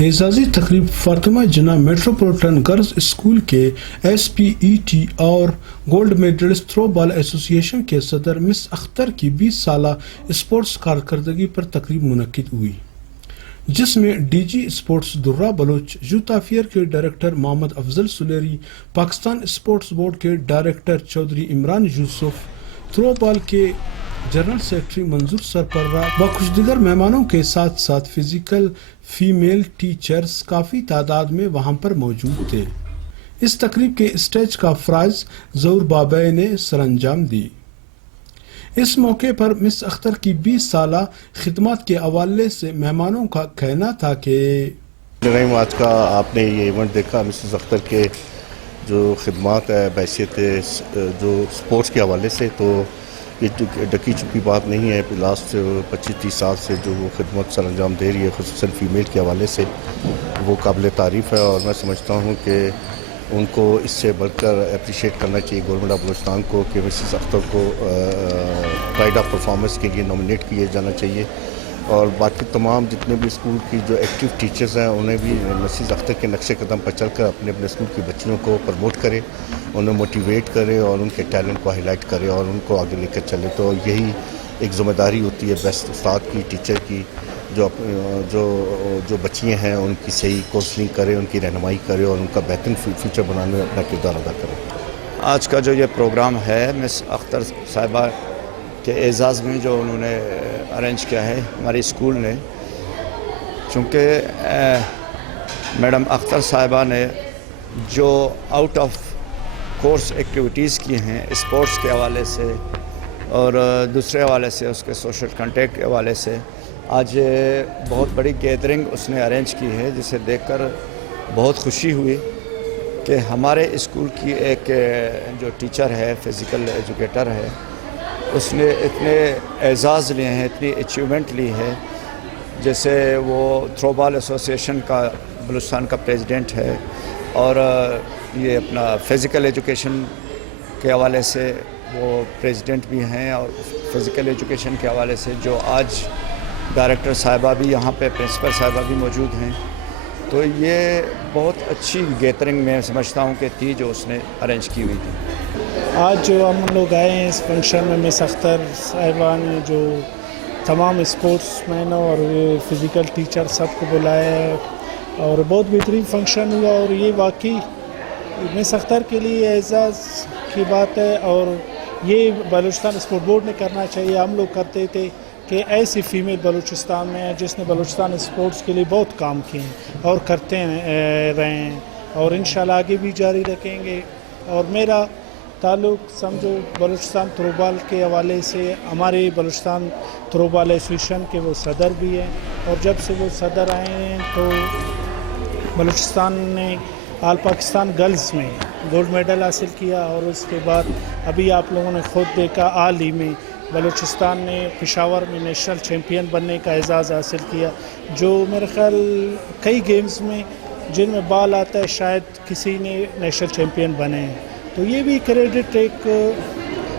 اعزازی تقریب فاطمہ جناح metropolitan girls school کے SPET اور گولڈ میڈلسٹ تھرو بال ایسوسی ایشن کے صدر مس اختر کی 20 سالہ اسپورٹس کارکردگی پر تقریب منعقد ہوئی، جس میں DG اسپورٹس درہ بلوچ، یوتھ افیئر کے ڈائریکٹر محمد افضل سلیری، پاکستان اسپورٹس بورڈ کے director Chaudhry Imran Yousuf, throwball کے جنرل سیکرٹری منظور سرپرہ و کچھ دیگر مہمانوں کے ساتھ ساتھ فزیکل فیمیل ٹیچرز کافی تعداد میں وہاں پر موجود تھے۔ اس تقریب کے اسٹیج کا فرائض ظہور بابے نے سر انجام دی۔ اس موقع پر مس اختر کی 20 سالہ خدمات کے حوالے سے مہمانوں کا کہنا تھا کہ آج کا آپ نے یہ ایونٹ دیکھا، مسز اختر کے جو خدمات ہے بحیثیت جو سپورٹس کے حوالے سے، تو یہ ڈکی چھپی بات نہیں ہے۔ لاسٹ 25-30 سال سے جو وہ خدمت سر انجام دے رہی ہے، خصوصاً فیمیل کے حوالے سے، وہ قابل تعریف ہے، اور میں سمجھتا ہوں کہ ان کو اس سے بڑھ کر اپریشیٹ کرنا چاہیے گورنمنٹ آف بلوچستان کو کہ مسز اختر کو پرائڈ آف پرفارمنس کے لیے نامینیٹ کیے جانا چاہیے، اور باقی تمام جتنے بھی اسکول کی جو ایکٹیو ٹیچرز ہیں انہیں بھی مسز اختر کے نقش قدم پر چل کر اپنے اسکول کی بچیوں کو پروموٹ کرے، انہیں موٹیویٹ کرے اور ان کے ٹیلنٹ کو ہائی لائٹ کرے اور ان کو آگے لے کر چلے۔ تو یہی ایک ذمہ داری ہوتی ہے بیسٹ استاد کی، ٹیچر کی، جو بچیاں ہیں ان کی صحیح کونسلنگ کرے، ان کی رہنمائی کرے اور ان کا بہترین فیوچر بنانے میں اپنا کردار ادا کرے۔ آج کا جو یہ پروگرام ہے مس اختر صاحبہ کے اعزاز میں جو انہوں نے ارینج کیا ہے ہمارے اسکول نے، چونکہ میڈم اختر صاحبہ نے جو آؤٹ آف کورس ایکٹیویٹیز کی ہیں اسپورٹس کے حوالے سے اور دوسرے حوالے سے اس کے سوشل کنٹیکٹ کے حوالے سے، آج بہت بڑی گیدرنگ اس نے ارینج کی ہے، جسے دیکھ کر بہت خوشی ہوئی کہ ہمارے اسکول کی ایک جو ٹیچر ہے، فزیکل ایجوکیٹر ہے، اس نے اتنے اعزاز لیے ہیں، اتنی اچیومنٹ لی ہے، جیسے وہ تھرو بال ایسوسی ایشن کا بلوچستان کا پریزیڈنٹ ہے، اور یہ اپنا فزیکل ایجوکیشن کے حوالے سے وہ پریزیڈنٹ بھی ہیں، اور فزیکل ایجوکیشن کے حوالے سے جو آج ڈائریکٹر صاحبہ بھی یہاں پہ پرنسپل صاحبہ بھی موجود ہیں۔ تو یہ بہت اچھی گیدرنگ میں سمجھتا ہوں کہ تھی جو اس نے ارینج کی ہوئی تھی۔ آج جو ہم لوگ آئے ہیں اس فنکشن میں، مس اختر صاحبہ نے جو تمام اسپورٹس مینوں اور فزیکل ٹیچر سب کو بلایا ہے، اور بہت بہترین فنکشن ہوا، اور یہ واقعی مس اختر کے لیے اعزاز کی بات ہے، اور یہ بلوچستان اسپورٹ بورڈ نے کرنا چاہیے۔ ہم لوگ کرتے تھے کہ ایسی فیمیل بلوچستان میں ہے جس نے بلوچستان اسپورٹس کے لیے بہت کام کیے ہیں اور کرتے رہے ہیں، اور انشاءاللہ آگے بھی جاری رکھیں گے۔ اور میرا تعلق سمجھو بلوچستان تھرو بال کے حوالے سے، ہمارے بلوچستان تھرو بال ایسوسیشن کے وہ صدر بھی ہیں، اور جب سے وہ صدر آئے ہیں تو بلوچستان نے آل پاکستان گرلز میں گولڈ میڈل حاصل کیا، اور اس کے بعد ابھی آپ لوگوں نے خود دیکھا حال ہی میں بلوچستان نے پشاور میں نیشنل چیمپئن بننے کا اعزاز حاصل کیا، جو میرے خیال کئی گیمز میں جن میں بال آتا ہے شاید کسی نے نیشنل چیمپئن بنے ہیں۔ تو یہ بھی کریڈٹ ایک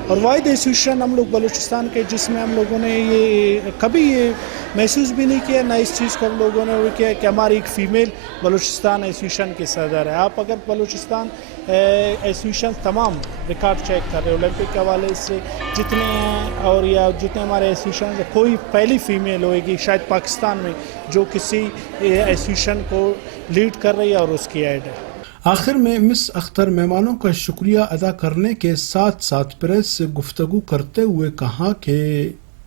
اور واحد ایسوسیشن ہم لوگ بلوچستان کے، جس میں ہم لوگوں نے یہ کبھی یہ محسوس بھی نہیں کیا، نہ اس چیز کو ہم لوگوں نے وہ کیا کہ ہماری ایک فیمیل بلوچستان ایسوسیشن کے صدر ہے۔ آپ اگر بلوچستان ایسوسیشن تمام ریکارڈ چیک کر رہے اولمپک کے حوالے سے جتنے ہیں، اور یا جتنے ہمارے ایسوسیشن، کوئی پہلی فیمیل ہوئے گی شاید پاکستان میں جو کسی ایسوسیشن کو لیڈ کر رہی ہے اور اس کی ایڈ ہے۔ آخر میں مس اختر مہمانوں کا شکریہ ادا کرنے کے ساتھ ساتھ پریس سے گفتگو کرتے ہوئے کہا کہ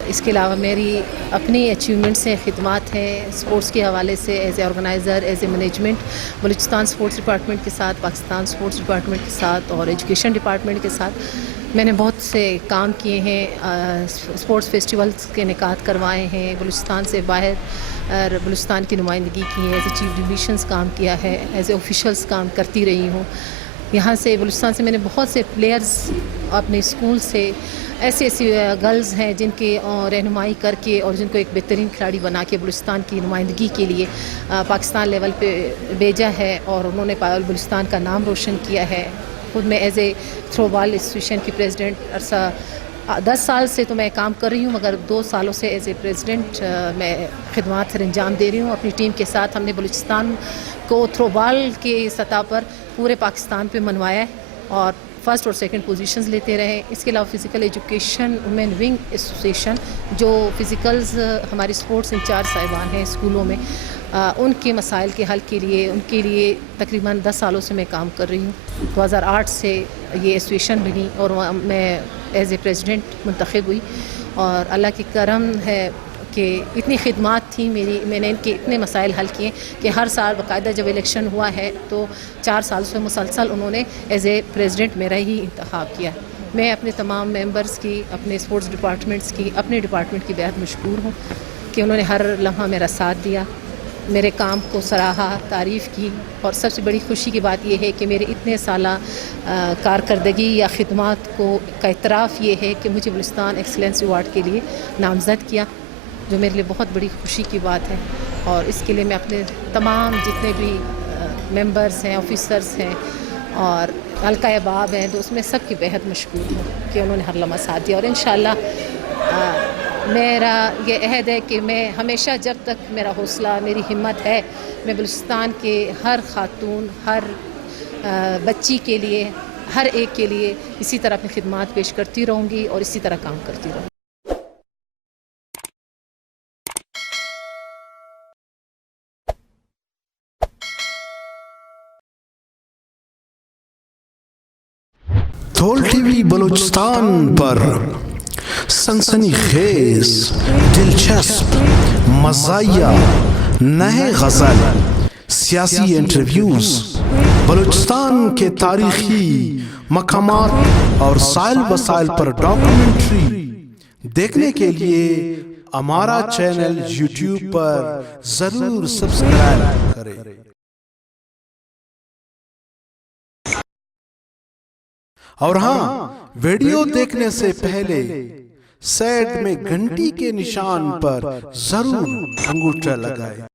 اس کے علاوہ میری اپنی اچیومنٹس ہیں، خدمات ہیں اسپورٹس کے حوالے سے، as a organizer, as a management, Balochistan sports department کے ساتھ، پاکستان اسپورٹس ڈپارٹمنٹ کے ساتھ اور ایجوکیشن ڈپارٹمنٹ کے ساتھ میں نے بہت سے کام کیے ہیں، اسپورٹس فیسٹیولز کے انعقاد کروائے ہیں، بلوچستان سے باہر بلوچستان کی نمائندگی کی ہے، ایز اے چیف ڈویژنس کام کیا ہے، ایز اے آفیشلس کام کرتی رہی ہوں۔ یہاں سے بلوچستان سے میں نے بہت سے پلیئرز اپنے اسکول سے ایسی گرلز ہیں جن کی رہنمائی کر کے اور جن کو ایک بہترین کھلاڑی بنا کے بلوچستان کی نمائندگی کے لیے پاکستان لیول پہ بھیجا ہے، اور انہوں نے بلوچستان کا نام روشن کیا ہے۔ خود میں as a through ball association کی پریزیڈنٹ عرصہ 10 سال سے تو میں کام کر رہی ہوں، مگر 2 سالوں سے ایز اے پریزیڈنٹ میں خدمات سر انجام دے رہی ہوں اپنی ٹیم کے ساتھ. ہم نے بلوچستان کو تھرو بال کی سطح پر پورے پاکستان پہ منوایا ہے اور فرسٹ اور سیکنڈ پوزیشنز لیتے رہے. اس کے علاوہ physical education women wing association جو فزیکلز ہماری اسپورٹس انچارج صاحبان ہیں اسکولوں میں، ان کے مسائل کے حل کے لیے تقریباً 10 سالوں سے میں کام کر رہی ہوں. 2008 سے یہ ایسوسیشن بنی اور میں ایز اے پریزیڈنٹ منتخب ہوئی اور اللہ کی کرم ہے کہ اتنی خدمات تھیں میری، میں نے ان کے اتنے مسائل حل کیے کہ ہر سال باقاعدہ جب الیکشن ہوا ہے تو 4 سال سے مسلسل انہوں نے ایز اے پریزیڈنٹ میرا ہی انتخاب کیا. میں اپنے تمام ممبرز کی، اپنے اسپورٹس ڈپارٹمنٹس کی، اپنے ڈپارٹمنٹ کی بہت مشکور ہوں کہ انہوں نے ہر لمحہ میرا ساتھ دیا، میرے کام کو سراہا، تعریف کی. اور سب سے بڑی خوشی کی بات یہ ہے کہ میرے اتنے سالہ کارکردگی یا خدمات کا اعتراف یہ ہے کہ مجھے بلوچستان ایکسلنس ایوارڈ کے لیے نامزد کیا، جو میرے لیے بہت بڑی خوشی کی بات ہے. اور اس کے لیے میں اپنے تمام جتنے بھی ممبرز ہیں، آفیسرز ہیں اور حلقہ احباب ہیں تو اس میں سب کی بہت مشکور ہوں کہ انہوں نے ہر لمحہ ساتھ دیا. اور انشاءاللہ میرا یہ عہد ہے کہ میں ہمیشہ جب تک میرا حوصلہ، میری ہمت ہے، میں بلوچستان کے ہر خاتون، ہر بچی کے لیے، ہر ایک کے لیے اسی طرح اپنی خدمات پیش کرتی رہوں گی اور اسی طرح کام کرتی رہوں گی. تھول ٹی وی بلوچستان پر سنسنی خیز، دلچسپ، مزاحیہ، نئے غزل، سیاسی انٹرویوز، بلوچستان کے تاریخی مقامات اور سائل وسائل پر ڈاکومنٹری دیکھنے کے لیے ہمارا چینل یوٹیوب پر ضرور سبسکرائب کریں. اور ہاں، ویڈیو دیکھنے سے پہلے سائڈ میں گھنٹی کے نشان پر ضرور انگوٹھا لگائیں.